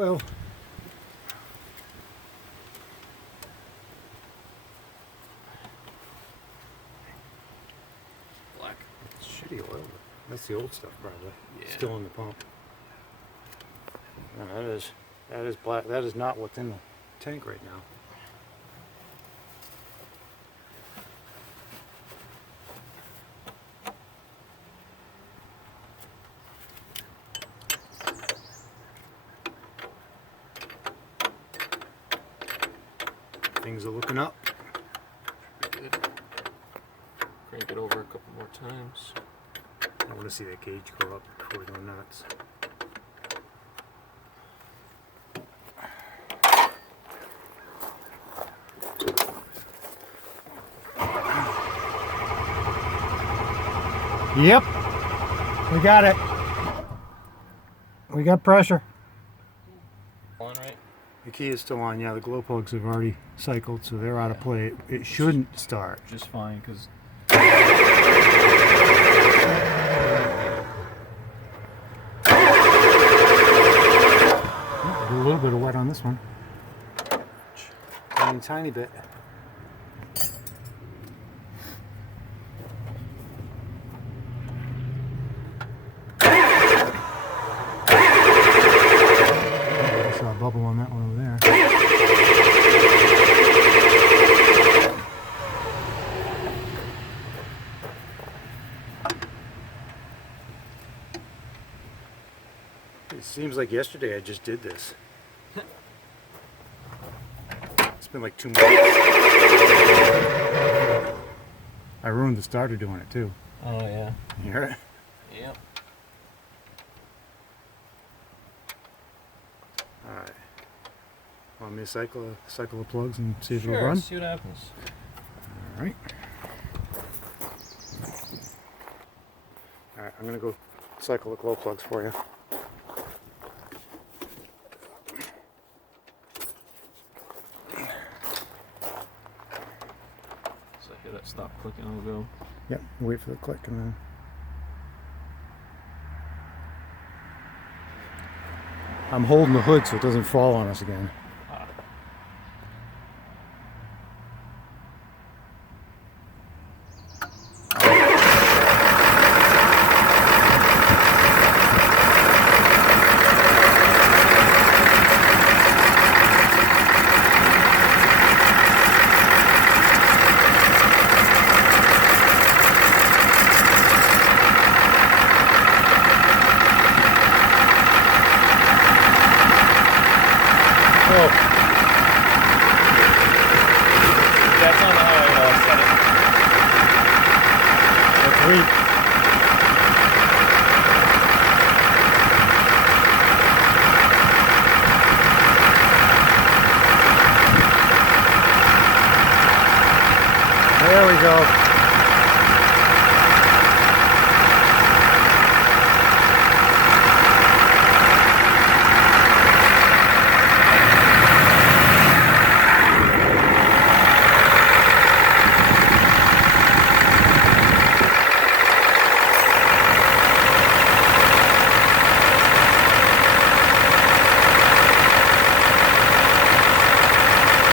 Oil. Black. It's shitty oil. That's the old stuff, probably. Yeah. Still in the pump. No, that is black. That is not what's in the tank right now. Things are looking up. Pretty good. Crank it over a couple more times. I want to see that gauge go up before we go nuts. Yep, we got it. We got pressure. On right? The key is still on. Yeah, the glow plugs have already cycled, so they're out of play. It shouldn't start. Just fine, because A little bit of wet on this one. Tiny bit. I saw a bubble on that one over there. It seems like yesterday I just did this. It's been like 2 months. I ruined the starter doing it too. oh yeah. You hear it? Yep. Alright. Want me to cycle the plugs and see if it'll Sure, run? see what happens. Alright. Alright, I'm gonna go cycle the glow plugs for you. So I hear that stop clicking, I'll go. Yep, wait for the click and then. I'm holding the hood so it doesn't fall on us again. Oh, That's on the highway while I set it. that's weak. There we go.